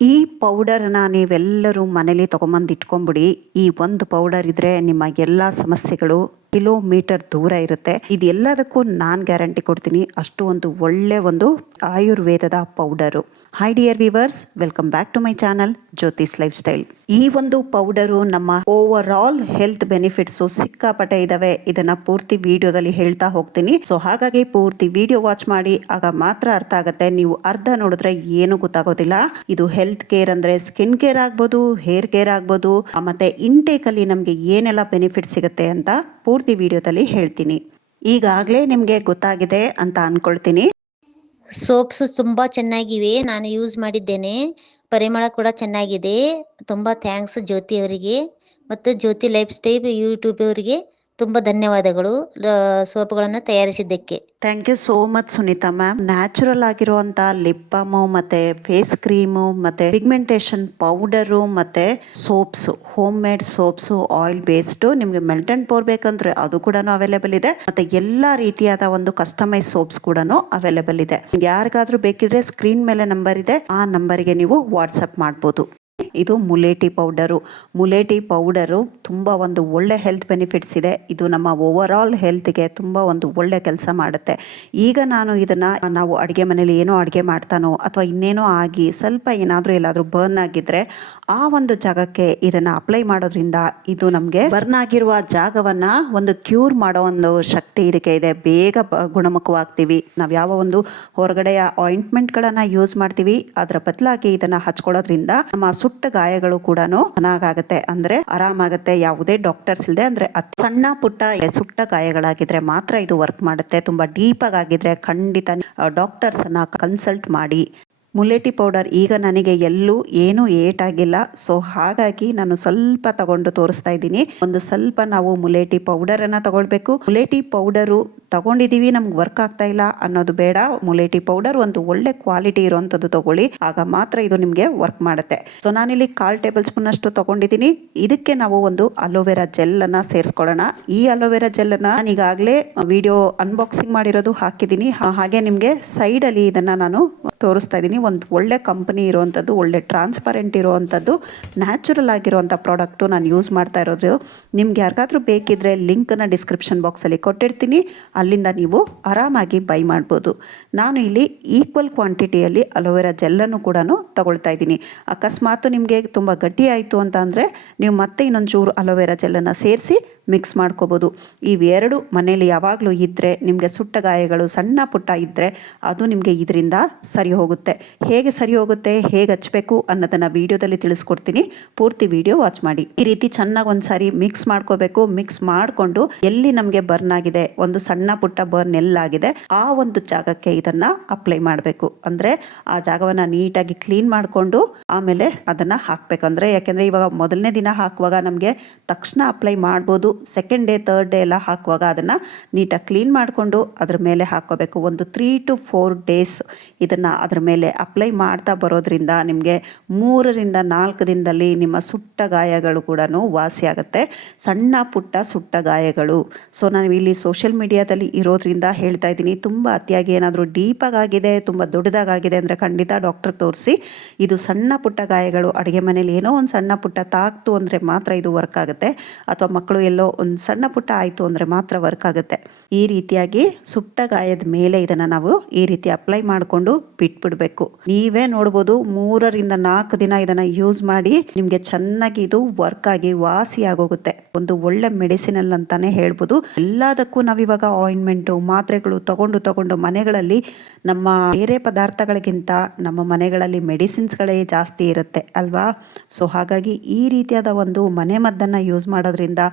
ಈ ಪೌಡರನ್ನ ನೀವೆಲ್ಲರೂ ಮನೇಲಿ ತೊಗೊಂಬಂದು ಇಟ್ಕೊಂಬಿಡಿ. ಈ ಒಂದು ಪೌಡರ್ ಇದ್ರೆ ನಿಮ್ಮ ಎಲ್ಲ ಸಮಸ್ಯೆಗಳು ಕಿಲೋಮೀಟರ್ ದೂರ ಇರುತ್ತೆ. ಇದೆಲ್ಲದಕ್ಕೂ ನಾನು ಗ್ಯಾರಂಟಿ ಕೊಡ್ತೀನಿ. ಅಷ್ಟು ಒಂದು ಒಳ್ಳೆ ಒಂದು ಆಯುರ್ವೇದದ powder. Hi dear viewers, welcome back to my channel Jyothis lifestyle. ಈ ಒಂದು ಪೌಡರು ನಮ್ಮ ಓವರ್ ಆಲ್ ಹೆಲ್ತ್ ಬೆನಿಫಿಟ್ಸು ಸಿಕ್ಕಾಪಟ್ಟೆ ಇದಾವೆ. ಇದನ್ನ ಪೂರ್ತಿ ವಿಡಿಯೋದಲ್ಲಿ ಹೇಳ್ತಾ ಹೋಗ್ತೀನಿ. ಸೊ ಹಾಗಾಗಿ ಪೂರ್ತಿ ವಿಡಿಯೋ ವಾಚ್ ಮಾಡಿ, ಆಗ ಮಾತ್ರ ಅರ್ಥ ಆಗುತ್ತೆ. ನೀವು ಅರ್ಧ ನೋಡಿದ್ರೆ ಏನು ಗೊತ್ತಾಗೋದಿಲ್ಲ. ಇದು ಹೆಲ್ತ್ ಕೇರ್ ಅಂದ್ರೆ ಸ್ಕಿನ್ ಕೇರ್ ಆಗ್ಬೋದು, ಹೇರ್ ಕೇರ್ ಆಗ್ಬೋದು, ಮತ್ತೆ ಇಂಟೇಕ್ ಅಲ್ಲಿ ನಮ್ಗೆ ಏನೆಲ್ಲ ಬೆನಿಫಿಟ್ ಸಿಗುತ್ತೆ ಅಂತ ಪೂರ್ತಿ ವಿಡಿಯೋದಲ್ಲಿ ಹೇಳ್ತೀನಿ. ಈಗಾಗಲೇ ನಿಮಗೆ ಗೊತ್ತಾಗಿದೆ ಅಂತ ಅನ್ಕೊಳ್ತೀನಿ. ಸೋಪ್ಸ್ ತುಂಬಾ ಚೆನ್ನಾಗಿವೆ. ನಾನು ಯೂಸ್ ಮಾಡಿದ್ದೇನೆ. ಪರಿಮಳ ಕೂಡ ಚೆನ್ನಾಗಿದೆ. ತುಂಬಾ ಥ್ಯಾಂಕ್ಸ್ ಜ್ಯೋತಿ ಅವರಿಗೆ ಮತ್ತು ಜ್ಯೋತಿ ಲೈಫ್ ಸ್ಟೈಲ್ ಯೂಟ್ಯೂಬ್ ಅವರಿಗೆ ತುಂಬಾ ಧನ್ಯವಾದಗಳು ಸೋಪ್ಗಳನ್ನು ತಯಾರಿಸಿದ್ದಕ್ಕೆ. Thank you so much Sunita ma'am. Natural ಆಗಿರುವಂತ ಲಿಪ್ ಬಾಮು ಮತ್ತೆ ಫೇಸ್ ಕ್ರೀಮು ಮತ್ತೆ ಪಿಗ್ಮೆಂಟೇಶನ್ ಪೌಡರು ಮತ್ತೆ soaps, home made soaps, oil based. ನಿಮ್ಗೆ ಮೆಲ್ಟ್ ಅಂಡ್ ಪೋರ್ ಬೇಕಂದ್ರೆ ಅದು ಕೂಡ ಅವೈಲೇಬಲ್ ಇದೆ. ಮತ್ತೆ ಎಲ್ಲಾ ರೀತಿಯಾದ ಒಂದು ಕಸ್ಟಮೈಸ್ ಸೋಪ್ಸ್ ಕೂಡ ಅವೈಲೇಬಲ್ ಇದೆ. ಯಾರಿಗಾದ್ರೂ ಬೇಕಿದ್ರೆ ಸ್ಕ್ರೀನ್ ಮೇಲೆ ನಂಬರ್ ಇದೆ, ಆ ನಂಬರ್ಗೆ ನೀವು ವಾಟ್ಸಪ್ ಮಾಡ್ಬೋದು. ಇದು ಮುಲೇಟಿ ಪೌಡರು. ಮುಲೇಟಿ ಪೌಡರು ತುಂಬ ಒಂದು ಒಳ್ಳೆ ಹೆಲ್ತ್ ಬೆನಿಫಿಟ್ಸ್ ಇದೆ. ಇದು ನಮ್ಮ ಓವರ್ ಆಲ್ ಹೆಲ್ತ್ಗೆ ತುಂಬ ಒಂದು ಒಳ್ಳೆ ಕೆಲಸ ಮಾಡುತ್ತೆ. ಈಗ ನಾನು ಇದನ್ನು ನಾವು ಅಡುಗೆ ಮನೇಲಿ ಏನೋ ಅಡುಗೆ ಮಾಡ್ತಾನೋ ಅಥವಾ ಇನ್ನೇನೋ ಆಗಿ ಸ್ವಲ್ಪ ಏನಾದರೂ ಎಲ್ಲಾದರೂ ಬರ್ನ್ ಆಗಿದ್ರೆ ಆ ಒಂದು ಜಾಗಕ್ಕೆ ಇದನ್ನು ಅಪ್ಲೈ ಮಾಡೋದ್ರಿಂದ ಇದು ನಮಗೆ ಬರ್ನ್ ಆಗಿರುವ ಜಾಗವನ್ನು ಒಂದು ಕ್ಯೂರ್ ಮಾಡೋ ಒಂದು ಶಕ್ತಿ ಇದಕ್ಕೆ ಇದೆ. ಬೇಗ ಗುಣಮುಖವಾಗ್ತೀವಿ. ನಾವು ಯಾವ ಒಂದು ಹೊರಗಡೆಯ ಆಯಿಂಟ್ಮೆಂಟ್ಗಳನ್ನು ಯೂಸ್ ಮಾಡ್ತೀವಿ ಅದರ ಬದಲಾಗಿ ಇದನ್ನು ಹಚ್ಕೊಳ್ಳೋದ್ರಿಂದ ನಮ್ಮ ಸುಟ್ಟ ಗಾಯಗಳು ಕೂಡ ಚೆನ್ನಾಗಾಗುತ್ತೆ, ಅಂದ್ರೆ ಆರಾಮಾಗುತ್ತೆ. ಯಾವುದೇ ಡಾಕ್ಟರ್ಸ್ ಇಲ್ಲದೆ, ಅಂದ್ರೆ ಸಣ್ಣ ಪುಟ್ಟ ಸುಟ್ಟ ಗಾಯಗಳಾಗಿದ್ರೆ ಮಾತ್ರ ಇದು ವರ್ಕ್ ಮಾಡುತ್ತೆ. ತುಂಬಾ ಡೀಪ್ ಆಗಿದ್ರೆ ಖಂಡಿತ ಡಾಕ್ಟರ್ಸ್ ಅನ್ನ ಕನ್ಸಲ್ಟ್ ಮಾಡಿ. ಮುಲೇಟಿ ಪೌಡರ್ ಈಗ ನನಗೆ ಎಲ್ಲೂ ಏನೂ ಏಟಾಗಿಲ್ಲ. ಸೊ ಹಾಗಾಗಿ ನಾನು ಸ್ವಲ್ಪ ತಗೊಂಡು ತೋರಿಸ್ತಾ ಇದ್ದೀನಿ. ಒಂದು ಸ್ವಲ್ಪ ನಾವು ಮುಲೇಟಿ ಪೌಡರ್ ಅನ್ನ ತಗೊಳ್ಬೇಕು. ಮುಲೇಟಿ ಪೌಡರು ತಗೊಂಡಿದೀವಿ, ನಮ್ಗೆ ವರ್ಕ್ ಆಗ್ತಾ ಇಲ್ಲ ಅನ್ನೋದು ಬೇಡ. ಮುಲೇಟಿ ಪೌಡರ್ ಒಂದು ಒಳ್ಳೆ ಕ್ವಾಲಿಟಿ ಇರುವಂತದ್ದು ತಗೊಳ್ಳಿ, ಆಗ ಮಾತ್ರ ಇದು ನಿಮ್ಗೆ ವರ್ಕ್ ಮಾಡುತ್ತೆ. ಸೊ ನಾನಿಲ್ಲಿ 1/4 ಟೇಬಲ್ ಸ್ಪೂನ್ ಅಷ್ಟು ತಗೊಂಡಿದ್ದೀನಿ. ಇದಕ್ಕೆ ನಾವು ಒಂದು ಅಲೋವೆರಾ ಜೆಲ್ ಅನ್ನ ಸೇರಿಸ್ಕೊಳ್ಳೋಣ. ಈ ಅಲೋವೆರಾ ಜೆಲ್ ಅನ್ನ ನಾನು ಈಗಾಗಲೇ ವಿಡಿಯೋ ಅನ್ಬಾಕ್ಸಿಂಗ್ ಮಾಡಿರೋದು ಹಾಕಿದ್ದೀನಿ. ಹಾಗೆ ನಿಮ್ಗೆ ಸೈಡ್ ಅಲ್ಲಿ ಇದನ್ನ ನಾನು ತೋರಿಸ್ತಾ ಇದ್ದೀನಿ. ಒಂದು ಒಳ್ಳೆ ಕಂಪನಿ ಇರುವಂಥದ್ದು, ಒಳ್ಳೆ ಟ್ರಾನ್ಸ್ಪರೆಂಟ್ ಇರುವಂಥದ್ದು, ನ್ಯಾಚುರಲ್ ಆಗಿರುವಂಥ ಪ್ರಾಡಕ್ಟು ನಾನು ಯೂಸ್ ಮಾಡ್ತಾ ಇರೋದು. ನಿಮ್ಗೆ ಯಾರಿಗಾದ್ರೂ ಬೇಕಿದ್ರೆ ಲಿಂಕನ್ನು ಡಿಸ್ಕ್ರಿಪ್ಷನ್ ಬಾಕ್ಸಲ್ಲಿ ಕೊಟ್ಟಿರ್ತೀನಿ, ಅಲ್ಲಿಂದ ನೀವು ಆರಾಮಾಗಿ ಬೈ ಮಾಡ್ಬೋದು. ನಾನು ಇಲ್ಲಿ ಈಕ್ವಲ್ ಕ್ವಾಂಟಿಟಿಯಲ್ಲಿ ಅಲೋವೆರಾ ಜೆಲ್ಲನ್ನು ಕೂಡ ತಗೊಳ್ತಾ ಇದ್ದೀನಿ. ಅಕಸ್ಮಾತ್ ನಿಮಗೆ ತುಂಬ ಗಟ್ಟಿ ಆಯಿತು ಅಂತ ಅಂದರೆ ನೀವು ಮತ್ತೆ ಇನ್ನೊಂದು ಚೂರು ಅಲೋವೆರಾ ಜೆಲ್ಲನ್ನು ಸೇರಿಸಿ ಮಿಕ್ಸ್ ಮಾಡ್ಕೋಬೋದು. ಇವೆರಡು ಮನೇಲಿ ಯಾವಾಗಲೂ ಇದ್ದರೆ, ನಿಮಗೆ ಸುಟ್ಟ ಗಾಯಗಳು ಸಣ್ಣ ಪುಟ್ಟ ಇದ್ದರೆ ಅದು ನಿಮಗೆ ಇದರಿಂದ ಸರಿ ಹೋಗುತ್ತೆ. ಹೇಗೆ ಸರಿ ಹೋಗುತ್ತೆ, ಹೇಗೆ ಹಚ್ಚಬೇಕು ಅನ್ನೋದನ್ನು ವಿಡಿಯೋದಲ್ಲಿ ತಿಳಿಸ್ಕೊಡ್ತೀನಿ. ಪೂರ್ತಿ ವಿಡಿಯೋ ವಾಚ್ ಮಾಡಿ. ಈ ರೀತಿ ಚೆನ್ನಾಗಿ ಒಂದ್ಸಾರಿ ಮಿಕ್ಸ್ ಮಾಡ್ಕೋಬೇಕು. ಮಿಕ್ಸ್ ಮಾಡಿಕೊಂಡು ಎಲ್ಲಿ ನಮಗೆ ಬರ್ನ್ ಆಗಿದೆ, ಒಂದು ಸಣ್ಣ ಪುಟ್ಟ ಬರ್ನ್ ಎಲ್ಲಾಗಿದೆ, ಆ ಒಂದು ಜಾಗಕ್ಕೆ ಇದನ್ನ ಅಪ್ಲೈ ಮಾಡಬೇಕು. ಅಂದರೆ ಆ ಜಾಗವನ್ನು ನೀಟಾಗಿ ಕ್ಲೀನ್ ಮಾಡಿಕೊಂಡು ಆಮೇಲೆ ಅದನ್ನು ಹಾಕಬೇಕಂದ್ರೆ, ಯಾಕೆಂದರೆ ಇವಾಗ ಮೊದಲನೇ ದಿನ ಹಾಕುವಾಗ ನಮಗೆ ತಕ್ಷಣ ಅಪ್ಲೈ ಮಾಡ್ಬೋದು. ಸೆಕೆಂಡ್ ಡೇ, ಥರ್ಡ್ ಡೇ ಎಲ್ಲ ಹಾಕುವಾಗ ಅದನ್ನು ನೀಟಾಗಿ ಕ್ಲೀನ್ ಮಾಡಿಕೊಂಡು ಅದ್ರ ಮೇಲೆ ಹಾಕೋಬೇಕು. ಒಂದು 3 to 4 days ಇದನ್ನು ಅದ್ರ ಮೇಲೆ ಅಪ್ಲೈ ಮಾಡ್ತಾ ಬರೋದ್ರಿಂದ ನಿಮಗೆ 3 ರಿಂದ 4 ದಿನದಲ್ಲಿ ನಿಮ್ಮ ಸುಟ್ಟ ಗಾಯಗಳು ಕೂಡ ವಾಸಿ ಆಗುತ್ತೆ. ಸಣ್ಣ ಪುಟ್ಟ ಸುಟ್ಟ ಗಾಯಗಳು. ಸೊ ನಾನು ಇಲ್ಲಿ ಸೋಷಿಯಲ್ ಮೀಡಿಯಾದಲ್ಲಿ ಇರೋದ್ರಿಂದ ಹೇಳ್ತಾ ಇದ್ದೀನಿ. ತುಂಬ ಅತಿಯಾಗಿ ಏನಾದರೂ ಡೀಪಾಗಿದೆ, ತುಂಬ ದೊಡ್ಡದಾಗಿದೆ ಅಂದರೆ ಖಂಡಿತ ಡಾಕ್ಟರ್ಗೆ ತೋರಿಸಿ. ಇದು ಸಣ್ಣ ಪುಟ್ಟ ಗಾಯಗಳು, ಅಡುಗೆ ಮನೇಲಿ ಏನೋ ಒಂದು ಸಣ್ಣ ಪುಟ್ಟ ತಾಕ್ತು ಅಂದರೆ ಮಾತ್ರ ಇದು ವರ್ಕ್ ಆಗುತ್ತೆ, ಅಥವಾ ಮಕ್ಕಳು ಎಲ್ಲೋ ಒಂದು ಸಣ್ಣ ಪುಟ್ಟ ಆಯಿತು ಅಂದರೆ ಮಾತ್ರ ವರ್ಕ್ ಆಗುತ್ತೆ. ಈ ರೀತಿಯಾಗಿ ಸುಟ್ಟ ಗಾಯದ ಮೇಲೆ ಇದನ್ನು ನಾವು ಈ ರೀತಿ ಅಪ್ಲೈ ಮಾಡಿಕೊಂಡು ಬಿಟ್ಬಿಡ್ಬೇಕು. ನೀವೇ ನೋಡ್ಬೋದು, 3 ರಿಂದ 4 ದಿನ ಇದನ್ನ ಯೂಸ್ ಮಾಡಿ ನಿಮ್ಗೆ ಚೆನ್ನಾಗಿ ಇದು ವರ್ಕ್ ಆಗಿ ವಾಸಿ ಆಗೋಗುತ್ತೆ. ಒಂದು ಒಳ್ಳೆ ಮೆಡಿಸಿನಲ್ ಅಂತಾನೆ ಹೇಳ್ಬೋದು. ಎಲ್ಲದಕ್ಕೂ ನಾವಿವಾಗ ಆಯಿಂಟ್ಮೆಂಟು, ಮಾತ್ರೆಗಳು ತಗೊಂಡು ಮನೆಗಳಲ್ಲಿ ನಮ್ಮ ಬೇರೆ ಪದಾರ್ಥಗಳಿಗಿಂತ ನಮ್ಮ ಮನೆಗಳಲ್ಲಿ ಮೆಡಿಸಿನ್ಸ್ಗಳೇ ಜಾಸ್ತಿ ಇರುತ್ತೆ ಅಲ್ವಾ. ಸೊ ಹಾಗಾಗಿ ಈ ರೀತಿಯಾದ ಒಂದು ಮನೆ ಮದ್ದನ್ನು ಯೂಸ್ ಮಾಡೋದ್ರಿಂದ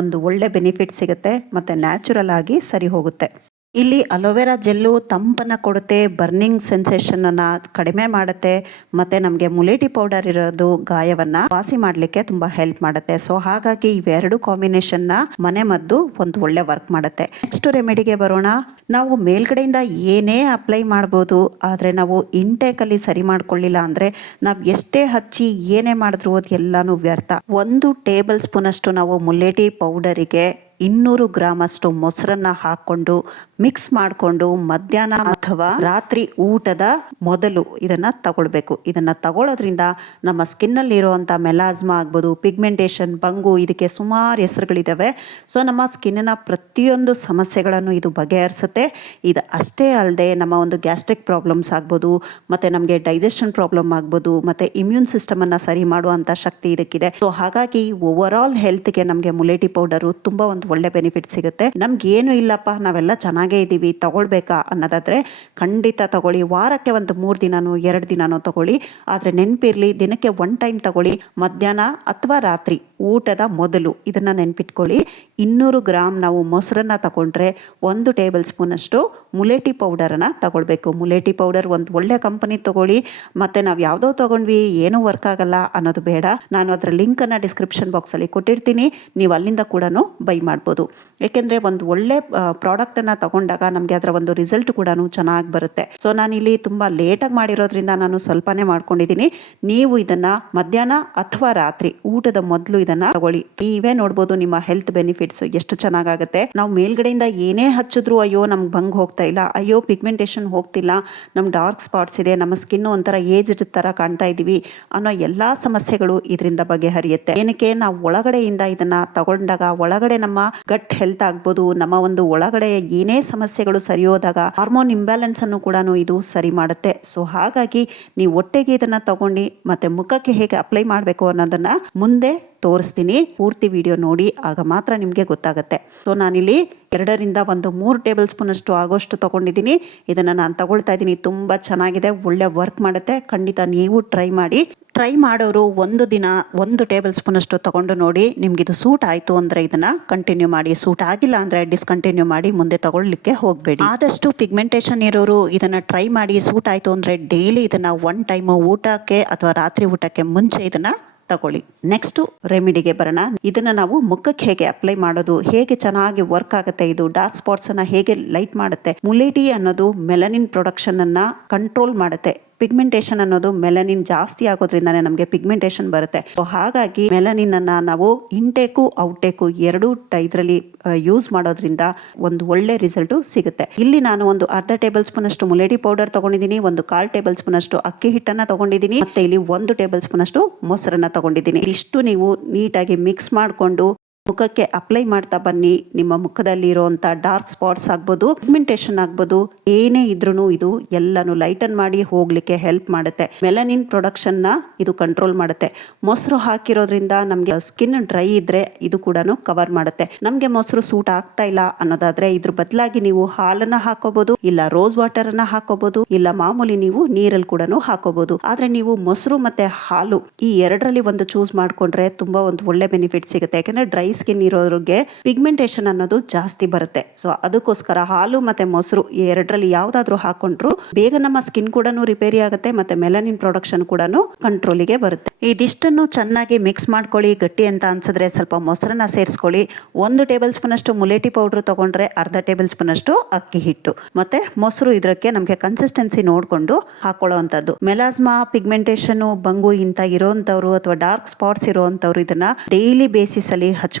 ಒಂದು ಒಳ್ಳೆ ಬೆನಿಫಿಟ್ ಸಿಗುತ್ತೆ ಮತ್ತು ನ್ಯಾಚುರಲ್ ಆಗಿ ಸರಿ ಹೋಗುತ್ತೆ. ಇಲ್ಲಿ ಅಲೋವೆರಾ ಜೆಲ್ಲು ತಂಪನ್ನು ಕೊಡುತ್ತೆ, ಬರ್ನಿಂಗ್ ಸೆನ್ಸೇಷನನ್ನು ಕಡಿಮೆ ಮಾಡುತ್ತೆ, ಮತ್ತು ನಮಗೆ ಮುಲೇಟಿ ಪೌಡರ್ ಇರೋದು ಗಾಯವನ್ನು ವಾಸಿ ಮಾಡಲಿಕ್ಕೆ ತುಂಬ ಹೆಲ್ಪ್ ಮಾಡುತ್ತೆ. ಸೊ ಹಾಗಾಗಿ ಇವೆರಡು ಕಾಂಬಿನೇಷನ್ನ ಮನೆ ಮದ್ದು ಒಂದು ಒಳ್ಳೆ ವರ್ಕ್ ಮಾಡುತ್ತೆ. ನೆಕ್ಸ್ಟ್ ರೆಮಿಡಿಗೆ ಬರೋಣ. ನಾವು ಮೇಲ್ಗಡೆಯಿಂದ ಏನೇ ಅಪ್ಲೈ ಮಾಡ್ಬೋದು, ಆದರೆ ನಾವು ಇಂಟೇಕಲ್ಲಿ ಸರಿ ಮಾಡ್ಕೊಳ್ಳಿಲ್ಲ ಅಂದರೆ ನಾವು ಎಷ್ಟೇ ಹಚ್ಚಿ ಏನೇ ಮಾಡಿದ್ರು ಅದು ಎಲ್ಲಾನು ವ್ಯರ್ಥ. 1 ಟೇಬಲ್ ಸ್ಪೂನ್ ಅಷ್ಟು ನಾವು ಮುಲೇಟಿ ಪೌಡರಿಗೆ 200 ಗ್ರಾಮ್ ಅಷ್ಟು ಮೊಸರನ್ನ ಹಾಕ್ಕೊಂಡು ಮಿಕ್ಸ್ ಮಾಡಿಕೊಂಡು ಮಧ್ಯಾಹ್ನ ಅಥವಾ ರಾತ್ರಿ ಊಟದ ಮೊದಲು ಇದನ್ನ ತಗೊಳ್ಬೇಕು. ಇದನ್ನ ತಗೊಳ್ಳೋದ್ರಿಂದ ನಮ್ಮ ಸ್ಕಿನ್ನಲ್ಲಿ ಇರುವಂಥ ಮೆಲಾಸ್ಮಾ ಆಗ್ಬೋದು, ಪಿಗ್ಮೆಂಟೇಷನ್, ಬಂಗು, ಇದಕ್ಕೆ ಸುಮಾರು ಹೆಸರುಗಳಿದ್ದಾವೆ. ಸೊ ನಮ್ಮ ಸ್ಕಿನ್ನ ಪ್ರತಿಯೊಂದು ಸಮಸ್ಯೆಗಳನ್ನು ಇದು ಬಗೆಹರಿಸುತ್ತೆ. ಇದು ಅಷ್ಟೇ ಅಲ್ಲದೆ ನಮ್ಮ ಒಂದು ಗ್ಯಾಸ್ಟ್ರಿಕ್ ಪ್ರಾಬ್ಲಮ್ಸ್ ಆಗ್ಬೋದು, ಮತ್ತು ನಮಗೆ ಡೈಜೆಷನ್ ಪ್ರಾಬ್ಲಮ್ ಆಗ್ಬೋದು, ಮತ್ತು ಇಮ್ಯೂನ್ ಸಿಸ್ಟಮನ್ನು ಸರಿ ಮಾಡುವಂಥ ಶಕ್ತಿ ಇದಕ್ಕಿದೆ. ಸೊ ಹಾಗಾಗಿ ಓವರ್ ಆಲ್ ಹೆಲ್ತ್ಗೆ ನಮಗೆ ಮುಲೇಟಿ ಪೌಡರು ತುಂಬ ಒಂದು ಒಳ್ಳೆ ಬೆನಿಫಿಟ್ ಸಿಗುತ್ತೆ. ನಮ್ಗೆ ಏನು ಇಲ್ಲಪ್ಪ, ನಾವೆಲ್ಲ ಚೆನ್ನಾಗೇ ಇದ್ದೀವಿ, ತಗೊಳ್ಬೇಕಾ ಅನ್ನೋದಾದರೆ ಖಂಡಿತ ತಗೊಳ್ಳಿ. ವಾರಕ್ಕೆ ಒಂದು 3 ದಿನನೋ 2 ದಿನನೋ ತಗೊಳ್ಳಿ. ಆದರೆ ನೆನಪಿರಲಿ, ದಿನಕ್ಕೆ 1 ಟೈಮ್ ತಗೊಳ್ಳಿ. ಮಧ್ಯಾಹ್ನ ಅಥವಾ ರಾತ್ರಿ ಊಟದ ಮೊದಲು ಇದನ್ನು ನೆನ್ಪಿಟ್ಕೊಳ್ಳಿ. 200 ಗ್ರಾಮ್ ನಾವು ಮೊಸರನ್ನ ತಗೊಂಡ್ರೆ 1 ಟೇಬಲ್ ಸ್ಪೂನಷ್ಟು ಮುಲೇಟಿ ಪೌಡರನ್ನು ತಗೊಳ್ಬೇಕು. ಮುಲೇಟಿ ಪೌಡರ್ ಒಂದು ಒಳ್ಳೆ ಕಂಪನಿ ತಗೊಳ್ಳಿ. ಮತ್ತು ನಾವು ಯಾವುದೋ ತೊಗೊಂಡ್ವಿ ಏನೂ ವರ್ಕ್ ಆಗಲ್ಲ ಅನ್ನೋದು ಬೇಡ. ನಾನು ಅದರ ಲಿಂಕನ್ನು ಡಿಸ್ಕ್ರಿಪ್ಷನ್ ಬಾಕ್ಸಲ್ಲಿ ಕೊಟ್ಟಿರ್ತೀನಿ, ನೀವು ಅಲ್ಲಿಂದ ಕೂಡ ಬೈ ಮಾಡ್ಬೋದು. ಏಕೆಂದರೆ ಒಂದು ಒಳ್ಳೆ ಪ್ರಾಡಕ್ಟನ್ನು ತಗೊಂಡಾಗ ನಮಗೆ ಅದರ ಒಂದು ರಿಸಲ್ಟ್ ಕೂಡ ಚೆನ್ನಾಗಿ ಬರುತ್ತೆ. ಸೊ ನಾನಿಲ್ಲಿ ತುಂಬ ಲೇಟಾಗಿ ಮಾಡಿರೋದ್ರಿಂದ ನಾನು ಸ್ವಲ್ಪನೇ ಮಾಡ್ಕೊಂಡಿದ್ದೀನಿ. ನೀವು ಇದನ್ನು ಮಧ್ಯಾಹ್ನ ಅಥವಾ ರಾತ್ರಿ ಊಟದ ಮೊದಲು ಇದನ್ನು ತಗೊಳ್ಳಿ. ನೀವೇ ನೋಡ್ಬೋದು ನಿಮ್ಮ ಹೆಲ್ತ್ ಬೆನಿಫಿಟ್ಸ್ ಎಷ್ಟು ಚೆನ್ನಾಗಾಗುತ್ತೆ. ನಾವು ಮೇಲ್ಗಡೆಯಿಂದ ಏನೇ ಹಚ್ಚಿದ್ರು ಅಯ್ಯೋ ನಮ್ಗೆ ಬಂಗ್ ಹೋಗ್ತಾ ಇಲ್ಲ, ಅಯ್ಯೋ ಪಿಗ್ಮೆಂಟೇಷನ್ ಹೋಗ್ತಿಲ್ಲ, ನಮ್ಮ ಡಾರ್ಕ್ ಸ್ಪಾಟ್ಸ್ ಇದೆ, ನಮ್ಮ ಸ್ಕಿನ್ ಒಂಥರ ಏಜ್ಡ್ ಥರ ಕಾಣ್ತಾ ಇದ್ದೀವಿ ಅನ್ನೋ ಎಲ್ಲ ಸಮಸ್ಯೆಗಳು ಇದರಿಂದ ಬಗೆಹರಿಯುತ್ತೆ. ಏನಕ್ಕೆ, ನಾವು ಒಳಗಡೆಯಿಂದ ಇದನ್ನು ತಗೊಂಡಾಗ ಒಳಗಡೆ ನಮ್ಮ ಗಟ್ ಹೆಲ್ತ್ ಆಗ್ಬೋದು, ನಮ್ಮ ಒಂದು ಒಳಗಡೆ ಏನೇ ಸಮಸ್ಯೆಗಳು ಸರಿ ಹೋದಾಗ ಹಾರ್ಮೋನ್ ಇಂಬ್ಯಾಲೆನ್ಸ್ ಅನ್ನು ಕೂಡ ಇದು ಸರಿ ಮಾಡುತ್ತೆ. ಸೊ ಹಾಗಾಗಿ ನೀವು ಒಟ್ಟಿಗೆ ಇದನ್ನು ತಗೊಂಡು ಮತ್ತೆ ಮುಖಕ್ಕೆ ಹೇಗೆ ಅಪ್ಲೈ ಮಾಡಬೇಕು ಅನ್ನೋದನ್ನ ಮುಂದೆ ತೋರಿಸ್ತೀನಿ. ಪೂರ್ತಿ ವಿಡಿಯೋ ನೋಡಿ, ಆಗ ಮಾತ್ರ ನಿಮಗೆ ಗೊತ್ತಾಗುತ್ತೆ. ಸೊ ನಾನಿಲ್ಲಿ 2 ರಿಂದ 3 ಟೇಬಲ್ ಸ್ಪೂನ್ ಅಷ್ಟು ಆಗೋಷ್ಟು ತಗೊಂಡಿದ್ದೀನಿ. ಇದನ್ನು ನಾನು ತಗೊಳ್ತಾ ಇದ್ದೀನಿ. ತುಂಬ ಚೆನ್ನಾಗಿದೆ, ಒಳ್ಳೆ ವರ್ಕ್ ಮಾಡುತ್ತೆ. ಖಂಡಿತ ನೀವು ಟ್ರೈ ಮಾಡಿ. ಟ್ರೈ ಮಾಡೋರು 1 ದಿನ 1 ಟೇಬಲ್ ಸ್ಪೂನ್ ಅಷ್ಟು ತಗೊಂಡು ನೋಡಿ. ನಿಮ್ಗಿದು ಸೂಟ್ ಆಯಿತು ಅಂದರೆ ಇದನ್ನು ಕಂಟಿನ್ಯೂ ಮಾಡಿ, ಸೂಟ್ ಆಗಿಲ್ಲ ಅಂದರೆ ಡಿಸ್ಕಂಟಿನ್ಯೂ ಮಾಡಿ, ಮುಂದೆ ತಗೊಳ್ಳಿಕ್ಕೆ ಹೋಗಬೇಡಿ. ಆದಷ್ಟು ಪಿಗ್ಮೆಂಟೇಷನ್ ಇರೋರು ಇದನ್ನು ಟ್ರೈ ಮಾಡಿ. ಸೂಟ್ ಆಯಿತು ಅಂದರೆ ಡೈಲಿ ಇದನ್ನು 1 ಟೈಮು ಊಟಕ್ಕೆ ಅಥವಾ ರಾತ್ರಿ ಊಟಕ್ಕೆ ಮುಂಚೆ ಇದನ್ನು ತಗೊಳ್ಳಿ. ನೆಕ್ಸ್ಟ್ ರೆಮಿಡಿಗೆ ಬರೋಣ. ಇದನ್ನ ನಾವು ಮುಖಕ್ಕೆ ಹೇಗೆ ಅಪ್ಲೈ ಮಾಡೋದು, ಹೇಗೆ ಚೆನ್ನಾಗಿ ವರ್ಕ್ ಆಗುತ್ತೆ, ಇದು ಡಾರ್ಕ್ ಸ್ಪಾಟ್ಸ್ ಅನ್ನ ಹೇಗೆ ಲೈಟ್ ಮಾಡುತ್ತೆ. ಮುಲೇಟಿ ಅನ್ನೋದು ಮೆಲನಿನ್ ಪ್ರೊಡಕ್ಷನ್ ಅನ್ನ ಕಂಟ್ರೋಲ್ ಮಾಡುತ್ತೆ. ಪಿಗ್ಮೆಂಟೇಷನ್ ಅನ್ನೋದು ಮೆಲನಿನ್ ಜಾಸ್ತಿ ಆಗೋದ್ರಿಂದಾನೇ ನಮಗೆ ಪಿಗ್ಮೆಂಟೇಷನ್ ಬರುತ್ತೆ. ಸೊ ಹಾಗಾಗಿ ಮೆಲನಿನ್ ಅನ್ನ ನಾವು ಇಂಟೇಕು ಔಟೇಕು ಎರಡೂ ಇದರಲ್ಲಿ ಯೂಸ್ ಮಾಡೋದ್ರಿಂದ ಒಂದು ಒಳ್ಳೆ ರಿಸಲ್ಟ್ ಸಿಗುತ್ತೆ. ಇಲ್ಲಿ ನಾನು ಒಂದು ಅರ್ಧ ಟೇಬಲ್ ಸ್ಪೂನ್ ಅಷ್ಟು ಮುಲೇಟಿ ಪೌಡರ್ ತಗೊಂಡಿದ್ದೀನಿ, ಒಂದು 1/4 ಟೇಬಲ್ ಸ್ಪೂನ್ ಅಷ್ಟು ಅಕ್ಕಿ ಹಿಟ್ಟನ್ನ ತಗೊಂಡಿದ್ದೀನಿ, ಮತ್ತೆ ಇಲ್ಲಿ 1 ಟೇಬಲ್ ಸ್ಪೂನ್ ಅಷ್ಟು ಮೊಸರನ್ನ ತಗೊಂಡಿದ್ದೀನಿ. ಇಷ್ಟು ನೀವು ನೀಟಾಗಿ ಮಿಕ್ಸ್ ಮಾಡಿಕೊಂಡು ಮುಖಕ್ಕೆ ಅಪ್ಲೈ ಮಾಡ್ತಾ ಬನ್ನಿ. ನಿಮ್ಮ ಮುಖದಲ್ಲಿ ಇರುವಂಥ ಡಾರ್ಕ್ ಸ್ಪಾಟ್ಸ್ ಆಗ್ಬೋದು, ಪಿಗ್ಮೆಂಟೇಷನ್ ಆಗ್ಬೋದು, ಏನೇ ಇದ್ರೂ ಇದು ಎಲ್ಲಾನು ಲೈಟನ್ ಮಾಡಿ ಹೋಗ್ಲಿಕ್ಕೆ ಹೆಲ್ಪ್ ಮಾಡುತ್ತೆ. ಮೆಲನಿನ್ ಪ್ರೊಡಕ್ಷನ್ನ ಇದು ಕಂಟ್ರೋಲ್ ಮಾಡುತ್ತೆ. ಮೊಸರು ಹಾಕಿರೋದ್ರಿಂದ ನಮಗೆ ಸ್ಕಿನ್ ಡ್ರೈ ಇದ್ರೆ ಇದು ಕೂಡ ಕವರ್ ಮಾಡುತ್ತೆ. ನಮಗೆ ಮೊಸರು ಸೂಟ್ ಆಗ್ತಾ ಇಲ್ಲ ಅನ್ನೋದಾದ್ರೆ ಇದ್ರ ಬದಲಾಗಿ ನೀವು ಹಾಲನ್ನ ಹಾಕೋಬಹುದು, ಇಲ್ಲ ರೋಸ್ ವಾಟರ್ ಅನ್ನ ಹಾಕೋಬಹುದು, ಇಲ್ಲ ಮಾಮೂಲಿ ನೀವು ನೀರಲ್ಲಿ ಕೂಡ ಹಾಕೋಬಹುದು. ಆದ್ರೆ ನೀವು ಮೊಸರು ಮತ್ತೆ ಹಾಲು ಈ ಎರಡರಲ್ಲಿ ಒಂದು ಚೂಸ್ ಮಾಡ್ಕೊಂಡ್ರೆ ತುಂಬಾ ಒಂದು ಒಳ್ಳೆ ಬೆನಿಫಿಟ್ ಸಿಗುತ್ತೆ. ಯಾಕಂದ್ರೆ ಡ್ರೈ ಸ್ಕಿನ್ ಇರೋರಿಗೆ ಪಿಗ್ಮೆಂಟೇಷನ್ ಅನ್ನೋದು ಜಾಸ್ತಿ ಬರುತ್ತೆ. ಸೊ ಅದಕ್ಕೋಸ್ಕರ ಹಾಲು ಮತ್ತೆ ಮೊಸರು ಈ ಎರಡರಲ್ಲಿ ಯಾವ್ದಾದ್ರು ಹಾಕೊಂಡ್ರು ಬೇಗ ನಮ್ಮ ಸ್ಕಿನ್ ಕೂಡ ರಿಪೇರಿ ಆಗುತ್ತೆ, ಮತ್ತೆ ಮೆಲನಿನ್ ಪ್ರೊಡಕ್ಷನ್ ಕೂಡ ಕಂಟ್ರೋಲಿಗೆ ಬರುತ್ತೆ. ಇದಿಷ್ಟನ್ನು ಚೆನ್ನಾಗಿ ಮಿಕ್ಸ್ ಮಾಡ್ಕೊಳ್ಳಿ. ಗಟ್ಟಿ ಅಂತ ಅನ್ಸಿದ್ರೆ ಸ್ವಲ್ಪ ಮೊಸರನ್ನ ಸೇರಿಸ್ಕೊಳ್ಳಿ. 1 ಟೇಬಲ್ ಸ್ಪೂನ್ ಅಷ್ಟು ಮುಲೇಟಿ ಪೌಡರ್ ತಗೊಂಡ್ರೆ ಅರ್ಧ ಟೇಬಲ್ ಸ್ಪೂನ್ ಅಷ್ಟು ಅಕ್ಕಿ ಹಿಟ್ಟು ಮತ್ತೆ ಮೊಸರು ಇದಕ್ಕೆ ನಮಗೆ ಕನ್ಸಿಸ್ಟೆನ್ಸಿ ನೋಡ್ಕೊಂಡು ಹಾಕೊಳ್ಳೋ ಅಂತದ್ದು. ಮೆಲಾಸ್ಮಾ, ಪಿಗ್ಮೆಂಟೇಷನ್, ಬಂಗು ಇಂತ ಇರೋಂಥವ್ರು ಅಥವಾ ಡಾರ್ಕ್ ಸ್ಪಾಟ್ಸ್ ಇರೋಂಥವ್ರು ಇದನ್ನ ಡೈಲಿ ಬೇಸಿಸ್ ಅಲ್ಲಿ ಹಚ್ಕೊಳ್ಳಿ.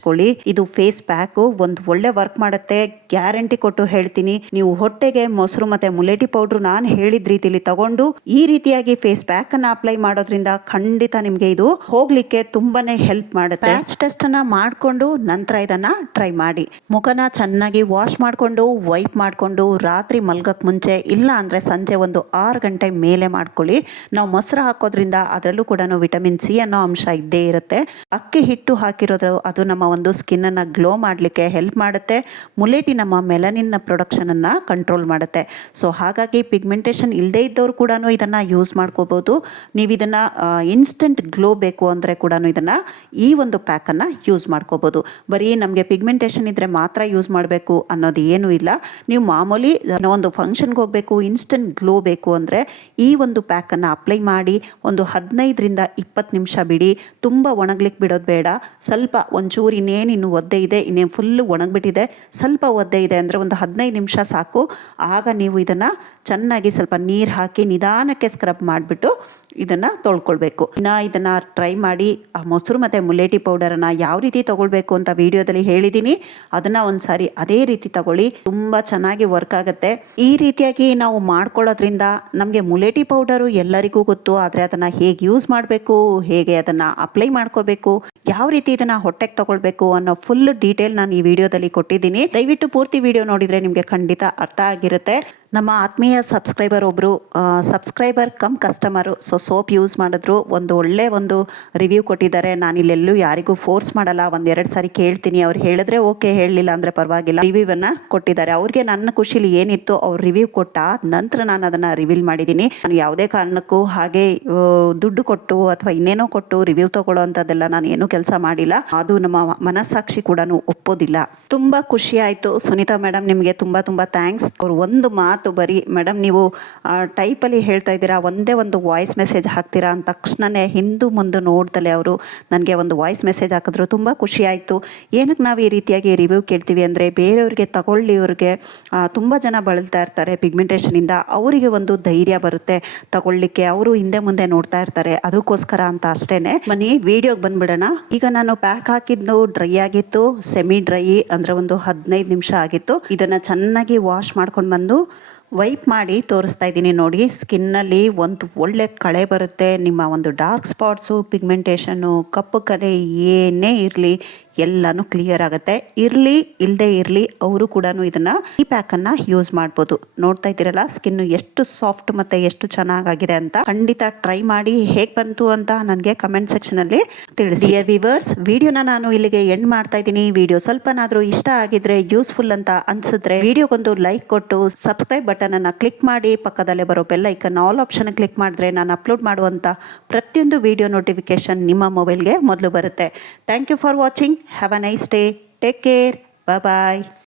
ಇದು ಫೇಸ್ ಪ್ಯಾಕ್ ಒಂದು ಒಳ್ಳೆ ವರ್ಕ್ ಮಾಡುತ್ತೆ, ಗ್ಯಾರಂಟಿ ಕೊಟ್ಟು ಹೇಳ್ತೀನಿ. ನೀವು ಹೊಟ್ಟೆಗೆ ಮೊಸರು ಮತ್ತೆ ಮುಲೇಟಿ ಪೌಡರ್ ನಾನು ಹೇಳಿದ ರೀತಿಲಿ ತಗೊಂಡು ಈ ರೀತಿಯಾಗಿ ಫೇಸ್ ಪ್ಯಾಕ್ ಅನ್ನ ಅಪ್ಲೈ ಮಾಡೋದ್ರಿಂದ ಖಂಡಿತ ನಿಮ್ಗೆ ಇದು ಹೋಗ್ಲಿಕ್ಕೆ ತುಂಬಾನೇ ಹೆಲ್ಪ್ ಮಾಡುತ್ತೆ. ಪ್ಯಾಚ್ ಟೆಸ್ಟ್ ಅನ್ನ ಮಾಡ್ಕೊಂಡು ನಂತರ ಇದನ್ನ ಟ್ರೈ ಮಾಡಿ. ಮುಖನ ಚೆನ್ನಾಗಿ ವಾಶ್ ಮಾಡ್ಕೊಂಡು ವೈಪ್ ಮಾಡ್ಕೊಂಡು ರಾತ್ರಿ ಮಲ್ಗಕ್ ಮುಂಚೆ ಇಲ್ಲ ಅಂದ್ರೆ ಸಂಜೆ ಒಂದು 6 ಗಂಟೆ ಮೇಲೆ ಮಾಡ್ಕೊಳ್ಳಿ. ನಾವು ಮೊಸರು ಹಾಕೋದ್ರಿಂದ ಅದರಲ್ಲೂ ಕೂಡ ವಿಟಮಿನ್ ಸಿ ಅನ್ನೋ ಅಂಶ ಇದ್ದೇ ಇರುತ್ತೆ. ಅಕ್ಕಿ ಹಿಟ್ಟು ಹಾಕಿರೋದು ಅದು ನಮ್ಮ ಒಂದು ಸ್ಕಿನ್ ಅನ್ನ ಗ್ಲೋ ಮಾಡಲಿಕ್ಕೆ ಹೆಲ್ಪ್ ಮಾಡುತ್ತೆ. ಮುಲೇಟಿ ನಮ್ಮ ಮೆಲನಿನ್ ಪ್ರೊಡಕ್ಷನ್ ಅನ್ನ ಕಂಟ್ರೋಲ್ ಮಾಡುತ್ತೆ. ಸೊ ಹಾಗಾಗಿ ಪಿಗ್ಮೆಂಟೇಷನ್ ಇಲ್ಲದೆ ಇದ್ದವರು ಕೂಡ ಇದನ್ನ ಯೂಸ್ ಮಾಡ್ಕೋಬಹುದು. ನೀವು ಇದನ್ನ ಇನ್ಸ್ಟೆಂಟ್ ಗ್ಲೋ ಬೇಕು ಅಂದ್ರೆ ಕೂಡ ಇದನ್ನ ಈ ಒಂದು ಪ್ಯಾಕ್ ಅನ್ನ ಯೂಸ್ ಮಾಡ್ಕೋಬಹುದು. ಬರೀ ನಮಗೆ ಪಿಗ್ಮೆಂಟೇಷನ್ ಇದ್ರೆ ಮಾತ್ರ ಯೂಸ್ ಮಾಡಬೇಕು ಅನ್ನೋದು ಏನೂ ಇಲ್ಲ. ನೀವು ಮಾಮೂಲಿ ಒಂದು ಫಂಕ್ಷನ್ಗೆ ಹೋಗಬೇಕು, ಇನ್ಸ್ಟೆಂಟ್ ಗ್ಲೋ ಬೇಕು ಅಂದ್ರೆ ಈ ಒಂದು ಪ್ಯಾಕ್ ಅನ್ನ ಅಪ್ಲೈ ಮಾಡಿ ಒಂದು 15 ರಿಂದ 20 ನಿಮಿಷ ಬಿಡಿ. ತುಂಬಾ ಒಣಗ್ಲಿಕ್ಕೆ ಬಿಡೋದು ಬೇಡ. ಸ್ವಲ್ಪ ಒಂಚೂರಿ ಇನ್ನು ಒದ್ದೆ ಇದೆ, ಇನ್ನೇನು ಫುಲ್ಲು ಒಣಗಿಬಿಟ್ಟಿದೆ, ಸ್ವಲ್ಪ ಒದ್ದೆ ಇದೆ ಅಂದರೆ ಒಂದು 15 ನಿಮಿಷ ಸಾಕು. ಆಗ ನೀವು ಇದನ್ನು ಚೆನ್ನಾಗಿ ಸ್ವಲ್ಪ ನೀರು ಹಾಕಿ ನಿಧಾನಕ್ಕೆ ಸ್ಕ್ರಬ್ ಮಾಡಿಬಿಟ್ಟು ಇದನ್ನು ತೊಳ್ಕೊಳ್ಬೇಕು. ಇನ್ನು ಇದನ್ನು ಟ್ರೈ ಮಾಡಿ. ಆ ಮೊಸರು ಮತ್ತು ಮುಲ್ಲೇಟಿ ಪೌಡರನ್ನು ಯಾವ ರೀತಿ ತೊಗೊಳ್ಬೇಕು ಅಂತ ವಿಡಿಯೋದಲ್ಲಿ ಹೇಳಿದ್ದೀನಿ. ಅದನ್ನು ಒಂದು ಸಾರಿ ಅದೇ ರೀತಿ ತಗೊಳ್ಳಿ, ತುಂಬ ಚೆನ್ನಾಗಿ ವರ್ಕ್ ಆಗುತ್ತೆ. ಈ ರೀತಿಯಾಗಿ ನಾವು ಮಾಡ್ಕೊಳ್ಳೋದ್ರಿಂದ ನಮಗೆ ಮುಲ್ಲೇಟಿ ಪೌಡರು ಎಲ್ಲರಿಗೂ ಗೊತ್ತು, ಆದರೆ ಅದನ್ನು ಹೇಗೆ ಯೂಸ್ ಮಾಡಬೇಕು, ಹೇಗೆ ಅದನ್ನು ಅಪ್ಲೈ ಮಾಡ್ಕೋಬೇಕು, ಯಾವ ರೀತಿ ಇದನ್ನು ಹೊಟ್ಟೆಗೆ ತಗೊಳ್ಬೇಕು ಅನ್ನೋ ಫುಲ್ ಡೀಟೇಲ್ ನಾನು ಈ ವಿಡಿಯೋದಲ್ಲಿ ಕೊಟ್ಟಿದ್ದೀನಿ. ದಯವಿಟ್ಟು ಪೂರ್ತಿ ವಿಡಿಯೋ ನೋಡಿದರೆ ನಿಮಗೆ ಖಂಡಿತ ಅರ್ಥ ಆಗಿರುತ್ತೆ. ನಮ್ಮ ಆತ್ಮೀಯ ಸಬ್ಸ್ಕ್ರೈಬರ್ ಒಬ್ಬರು subscriber come customer soap use ಮಾಡಿದ್ರು, ಒಳ್ಳೆ ರಿವ್ಯೂ ಕೊಟ್ಟಿದ್ದಾರೆ. ನಾನು ಇಲ್ಲೆಲ್ಲೂ ಯಾರಿಗೂ ಫೋರ್ಸ್ ಮಾಡಲ್ಲ, 1-2 ಸಾರಿ ಕೇಳ್ತೀನಿ, ಅವ್ರು ಹೇಳಿದ್ರೆ ಓಕೆ, ಹೇಳಲಿಲ್ಲ ಅಂದರೆ ಪರವಾಗಿಲ್ಲ. ರಿವ್ಯೂವನ್ನು ಕೊಟ್ಟಿದ್ದಾರೆ. ಅವ್ರಿಗೆ ನನ್ನ ಖುಷಿಲಿ ಏನಿತ್ತು ಅವ್ರು ರಿವ್ಯೂ ಕೊಟ್ಟ ನಂತರ ನಾನು ಅದನ್ನು ರಿವೀಲ್ ಮಾಡಿದ್ದೀನಿ. ನಾನು ಯಾವುದೇ ಕಾರಣಕ್ಕೂ ಹಾಗೆ ದುಡ್ಡು ಕೊಟ್ಟು ಅಥವಾ ಇನ್ನೇನೋ ಕೊಟ್ಟು ರಿವ್ಯೂ ತಗೊಳ್ಳೋ ಅಂಥದ್ದೆಲ್ಲ ನಾನು ಏನೂ ಕೆಲಸ ಮಾಡಿಲ್ಲ. ಅದು ನಮ್ಮ ಮನಸ್ಸಾಕ್ಷಿ ಕೂಡ ಒಪ್ಪೋದಿಲ್ಲ. ತುಂಬ ಖುಷಿ ಆಯಿತು ಸುನೀತಾ ಮೇಡಮ್, ನಿಮಗೆ ತುಂಬ ತುಂಬ ಥ್ಯಾಂಕ್ಸ್. ಅವ್ರು ಒಂದು ಮಾತು ಬರೀ ಮೇಡಮ್ ನೀವು ಟೈಪಲ್ಲಿ ಹೇಳ್ತಾ ಇದ್ದೀರಾ, ಒಂದೇ ಒಂದು ವಾಯ್ಸ್ ಮೆಸೇಜ್ ಹಾಕ್ತೀರಾ ಅಂದ ತಕ್ಷಣವೇ ಹಿಂದು ಮುಂದೆ ನೋಡ್ದಲೆ ಅವರು ನನಗೆ ಒಂದು ವಾಯ್ಸ್ ಮೆಸೇಜ್ ಹಾಕಿದ್ರು. ತುಂಬ ಖುಷಿ ಆಯಿತು. ಏನಕ್ಕೆ ನಾವು ಈ ರೀತಿಯಾಗಿ ರಿವ್ಯೂ ಕೇಳ್ತೀವಿ ಅಂದರೆ ಬೇರೆಯವ್ರಿಗೆ ತಗೊಳ್ಳಿವ್ರಿಗೆ ತುಂಬ ಜನ ಬಳಲ್ತಾ ಇರ್ತಾರೆ ಪಿಗ್ಮೆಂಟೇಷನಿಂದ, ಅವರಿಗೆ ಒಂದು ಧೈರ್ಯ ಬರುತ್ತೆ ತಗೊಳ್ಳಿಕ್ಕೆ, ಅವರು ಹಿಂದೆ ಮುಂದೆ ನೋಡ್ತಾ ಇರ್ತಾರೆ, ಅದಕ್ಕೋಸ್ಕರ ಅಂತ ಅಷ್ಟೇ. ಬನ್ನಿ ವಿಡಿಯೋಗೆ ಬಂದ್ಬಿಡೋಣ. ಈಗ ನಾನು ಪ್ಯಾಕ್ ಹಾಕಿದ್ದು ಡ್ರೈ ಆಗಿತ್ತು, ಸೆಮಿ ಡ್ರೈ ಅಂದರೆ ಒಂದು 15 ನಿಮಿಷ ಆಗಿತ್ತು. ಇದನ್ನು ಚೆನ್ನಾಗಿ ವಾಶ್ ಮಾಡ್ಕೊಂಡು ಬಂದು ವೈಪ್ ಮಾಡಿ ತೋರಿಸ್ತಾ ಇದ್ದೀನಿ. ನೋಡಿ, ಸ್ಕಿನ್ನಲ್ಲಿ ಒಂದು ಒಳ್ಳೆ ಕಳೆ ಬರುತ್ತೆ. ನಿಮ್ಮ ಒಂದು ಡಾರ್ಕ್ ಸ್ಪಾಟ್ಸು, ಪಿಗ್ಮೆಂಟೇಷನ್ನು, ಕಪ್ಪು ಕಲೆ ಏನೇ ಇರಲಿ ಎಲ್ಲನೂ ಕ್ಲಿಯರ್ ಆಗುತ್ತೆ. ಇರಲಿ ಇಲ್ಲದೆ ಇರಲಿ ಅವರು ಕೂಡ ಇದನ್ನು ಈ ಪ್ಯಾಕನ್ನು ಯೂಸ್ ಮಾಡ್ಬೋದು. ನೋಡ್ತಾ ಇದ್ದೀರಲ್ಲ ಸ್ಕಿನ್ನು ಎಷ್ಟು ಸಾಫ್ಟ್ ಮತ್ತು ಎಷ್ಟು ಚೆನ್ನಾಗಿದೆ ಅಂತ. ಖಂಡಿತ ಟ್ರೈ ಮಾಡಿ, ಹೇಗೆ ಬಂತು ಅಂತ ನನಗೆ ಕಮೆಂಟ್ ಸೆಕ್ಷನಲ್ಲಿ ತಿಳಿಸಿ. ಡಿಯರ್ ವ್ಯೂವರ್ಸ್, ವಿಡಿಯೋನ ನಾನು ಇಲ್ಲಿಗೆ ಎಂಡ್ ಮಾಡ್ತಾ ಇದ್ದೀನಿ. ವಿಡಿಯೋ ಸ್ವಲ್ಪನಾದರೂ ಇಷ್ಟ ಆಗಿದ್ರೆ, ಯೂಸ್ಫುಲ್ ಅಂತ ಅನಿಸಿದ್ರೆ ವಿಡಿಯೋಗೊಂದು ಲೈಕ್ ಕೊಟ್ಟು ಸಬ್ಸ್ಕ್ರೈಬ್ ಬಟನನ್ನು ಕ್ಲಿಕ್ ಮಾಡಿ, ಪಕ್ಕದಲ್ಲೇ ಬರೋ bell icon all option click ಮಾಡಿದ್ರೆ ನಾನು ಅಪ್ಲೋಡ್ ಮಾಡುವಂಥ ಪ್ರತಿಯೊಂದು ವಿಡಿಯೋ ನೋಟಿಫಿಕೇಶನ್ ನಿಮ್ಮ ಮೊಬೈಲ್ಗೆ ಮೊದಲು ಬರುತ್ತೆ. Thank you for watching. Have a nice day. Take care. Bye bye.